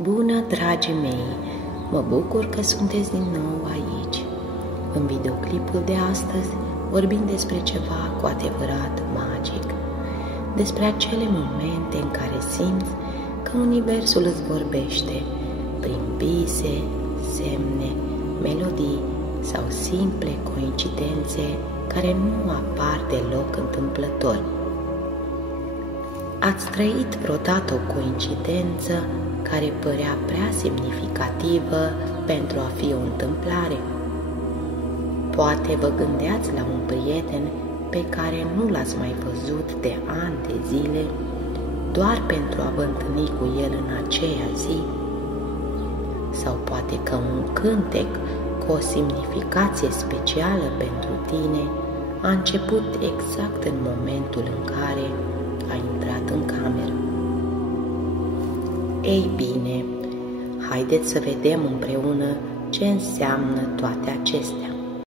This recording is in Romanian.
Bună, dragii mei! Mă bucur că sunteți din nou aici. În videoclipul de astăzi vorbim despre ceva cu adevărat magic, despre acele momente în care simți că Universul îți vorbește prin vise, semne, melodii sau simple coincidențe care nu apar deloc întâmplător. Ați trăit vreodată o coincidență care părea prea semnificativă pentru a fi o întâmplare? Poate vă gândeați la un prieten pe care nu l-ați mai văzut de ani de zile, doar pentru a vă întâlni cu el în aceea zi? Sau poate că un cântec cu o semnificație specială pentru tine a început exact în momentul în care ai intrat în cameră. Ei bine, haideți să vedem împreună ce înseamnă toate acestea.